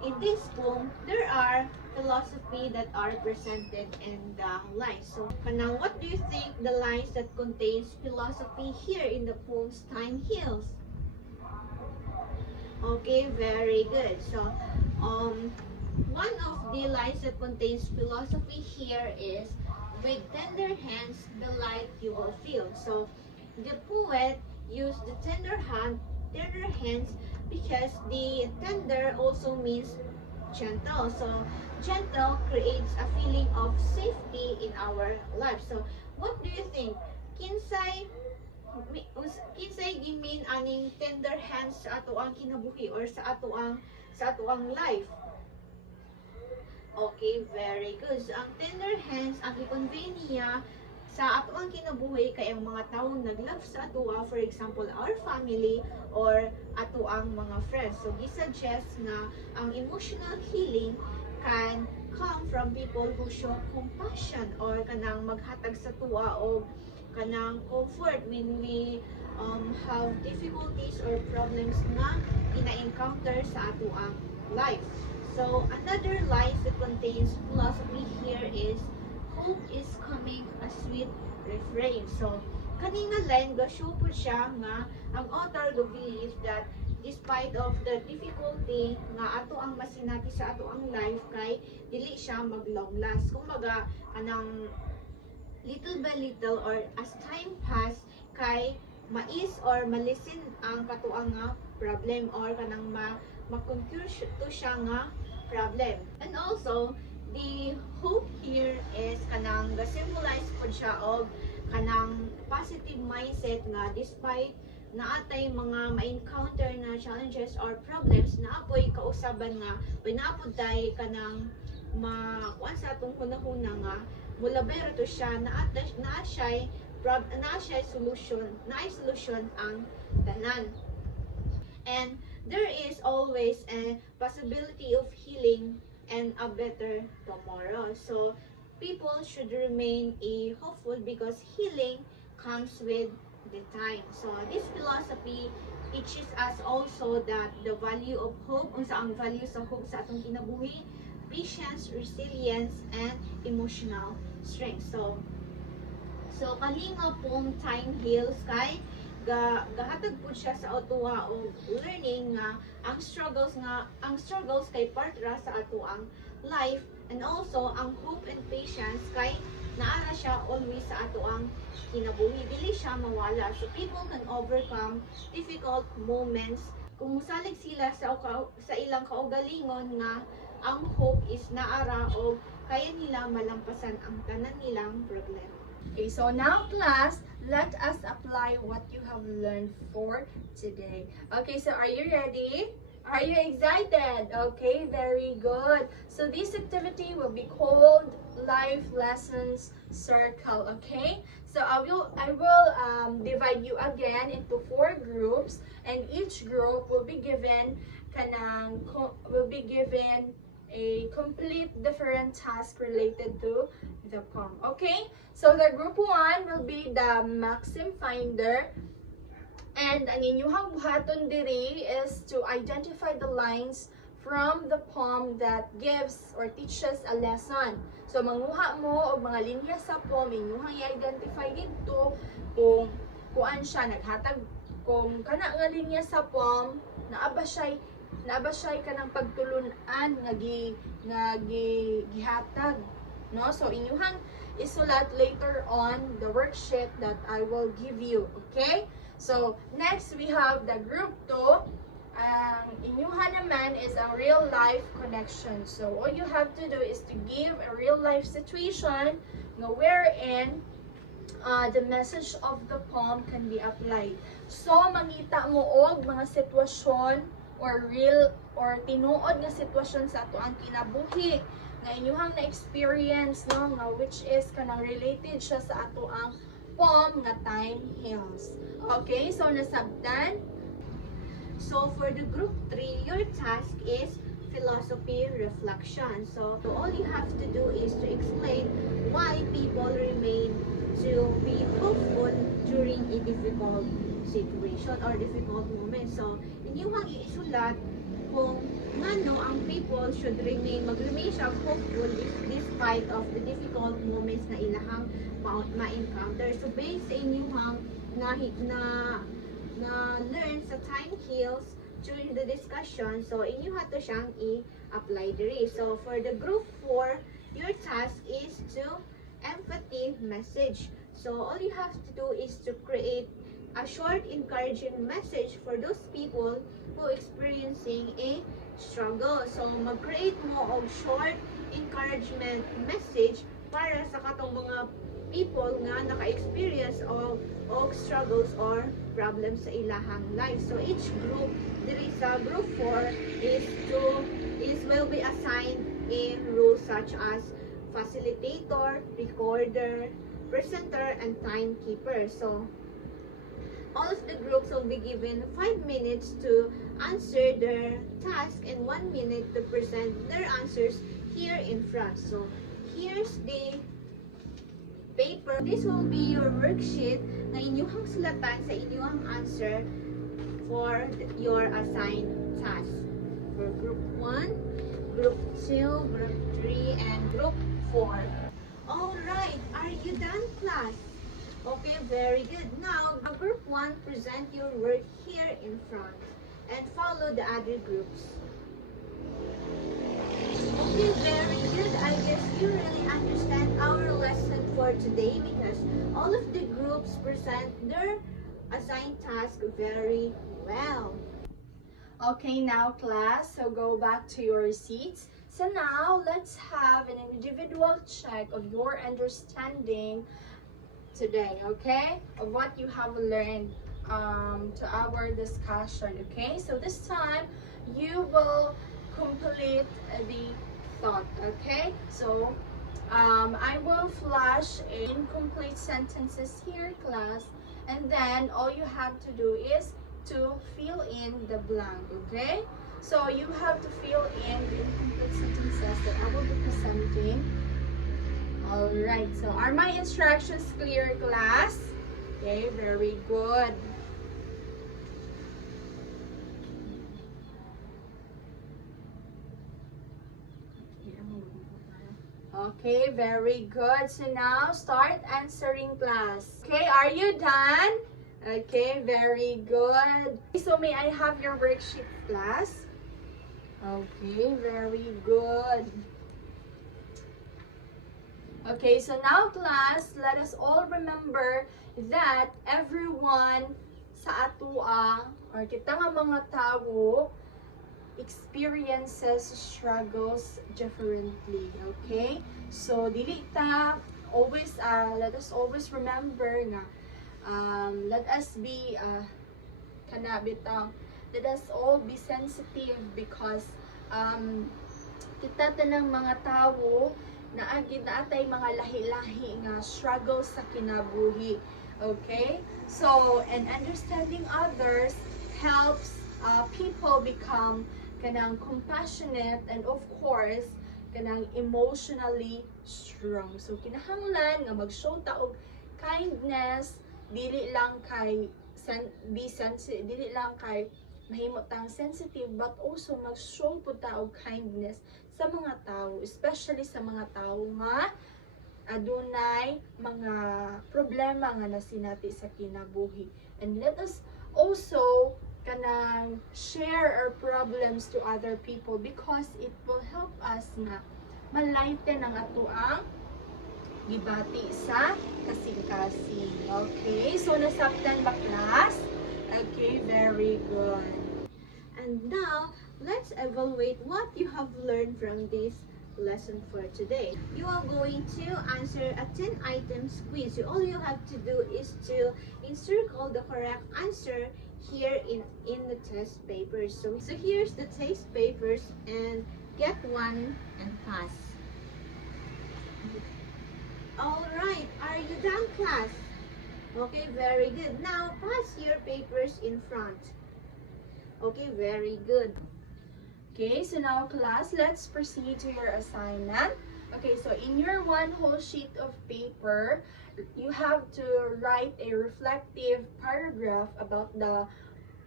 in this poem, there are philosophy that are presented in the lines. So, now what do you think the lines that contains philosophy here in the poem's Time Heals? Okay, very good. So, one of the lines that contains philosophy here is, with tender hands, the light you will feel. So, the poet used the tender hands because the tender also means gentle. So, gentle creates a feeling of safety in our life. So, what do you think? Kinsay gimin aning tender hands sa ato ang kinabuhi or sa ato ang life? Okay, very good. So, ang tender hands, ang i-convey niya sa ato ang kinabuhi kay ang mga tawo nag-love sa ato, for example, our family or ato ang mga friends. So, gi-suggest na ang emotional healing can come from people who show compassion or kanang maghatag sa tuwa o kanang comfort when we have difficulties or problems na ina-encounter sa ato ang life. So, another line that contains philosophy here is, hope is coming, a sweet refrain. So, kanina line, go-show po siya nga ang author do believe that despite of the difficulty nga ato ang masinati sa ato ang life, kay dili siya mag-long last. Kumbaga, anang little by little or as time pass, kay mais or malisin ang katuang nga problem or kanang ma-conquer to siya nga problem. And also, the hope here is kanang ga-symbolize po siya og kanang positive mindset nga despite naatay mga ma-encounter na challenges or problems na apoy kausaban nga o naapod tayo kanang makuan sa atong hunahuna nga mulabero to siya na solution ang tanan. And there is always a possibility of healing and a better tomorrow. So people should remain hopeful because healing comes with the time. So this philosophy teaches us also that the value of hope, unsa ang value sa hope sa atong kinabuhi, patience, resilience, and emotional strength. So kalinga pong Time Heals kay gahatag po siya sa atuwa og learning nga ang struggles kay part ra sa ato ang life, and also ang hope and patience kay naara siya always sa ato ang kinabuhi, dili siya mawala. So people can overcome difficult moments kung musalig sila sa ilang kaugalingon nga ang hope is naara o kaya nila malampasan ang tanan nilang problema. Okay, so now class, let us apply what you have learned for today. Okay, so are you ready? Are you excited? Okay, very good. So this activity will be called Life Lessons Circle. Okay, so I will divide you again into 4 groups, and each group will be given a complete different task related to the poem. Okay, so the group 1 will be the maxim finder, and ang inyong buhaton diri is to identify the lines from the poem that gives or teaches a lesson. So manguha mo og mga linya sa poem, inyong i-identify dito kung kuan siya naghatag, kung kana nga linya sa poem naa ba siya na ba siya kanang pagtulunan nga gihatag, no? So inyuhang isulat later on the worksheet that I will give you, okay? So next we have the group 2. Ang inyuhan naman is a real life connection. So all you have to do is to give a real life situation nga wherein the message of the poem can be applied. So mangita mo og mga sitwasyon or real or tinuod nga sitwasyon sa ato ang kinabuhi nga inyuhang na-experience, no, nga which is kanang related siya sa ato ang poem nga Time Heals. Okay, so nasabtan. So for the group 3, your task is philosophy reflection. So all you have to do is to explain why people remain to be hopeful during a difficult situation or difficult moment. So inyong isulat kung ngano ang people should mag-remain siya hopeful despite of the difficult moments na ilahang ma-encounter. So based sa inyong na learn sa Time Heals during the discussion, so inyo hato siyang i-apply diri. So for the group 4, your task is to empathy message. So all you have to do is to create a short encouraging message for those people who experiencing a struggle. So mag-create mo og short encouragement message para sa katong mga people nga naka-experience of struggles or problems sa ilahang life. So each group diri sa group 4 will be assigned a role such as facilitator, recorder, presenter, and timekeeper. So all of the groups will be given 5 minutes to answer their task and 1 minute to present their answers here in front. So here's the paper. This will be your worksheet na inyong sulatan sa inyong answer for your assigned task. For group 1, group 2, group 3, and group 4. Alright, are you done, class? Okay, very good. Now, group 1, present your work here in front and follow the other groups. Okay, very good. I guess you really understand our lesson for today because all of the groups present their assigned task very well. Okay, now class, so go back to your seats. So now, let's have an individual check of your understanding today, okay? Of what you have learned to our discussion, okay? So this time, you will complete the thought, okay? So, I will flash incomplete sentences here, class, and then all you have to do is to fill in the blank, okay? So you have to fill in the incomplete sentences that I will be presenting. Alright, so are my instructions clear, class? Okay, very good. Okay, very good. So now start answering, class. Okay, are you done? Okay, very good. So may I have your worksheet, class? Okay, very good. Okay, so now class, let us all remember that everyone sa atua or kita nga mga tao experiences struggles differently, okay? So dili ta always let us always remember nga let us be let us all be sensitive because kita tanang mga tao na atay mga lahi-lahi nga struggles sa kinabuhi, okay? So and understanding others helps people become kanang compassionate and of course kanang emotionally strong. So kinahanglan nga mag-show ta og kindness, dili lang kay dili lang kay mahimo tang sensitive but also mag-show pud ta og kindness sa mga tao, especially sa mga tao nga adunay mga problema nga nasinati sa kinabuhi. And let us also kanang share our problems to other people because it will help us nga malighten ang atuang gibati sa kasing-kasing. Okay, so nasabtan ba class? Okay, very good. And now, let's evaluate what you have learned from this lesson for today. You are going to answer a 10 items quiz. So all you have to do is to encircle the correct answer here in the test papers. So here's the test papers and get one and pass. All right, are you done, class? Okay, very good. Now pass your papers in front. Okay, very good. Okay, so now class, let's proceed to your assignment. Okay, so in your one whole sheet of paper, you have to write a reflective paragraph about the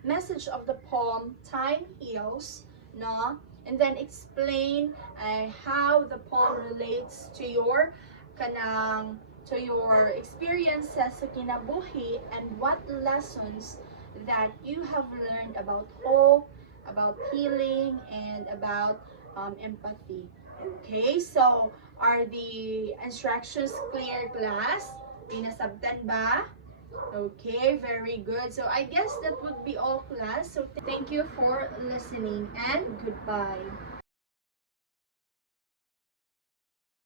message of the poem Time Heals, no? And then explain how the poem relates to your experiences sa kinabuhi and what lessons that you have learned about hope, about healing, and about empathy. Okay, so are the instructions clear, class? Pinasabtan ba? Okay, very good. So I guess that would be all, class. So thank you for listening and goodbye.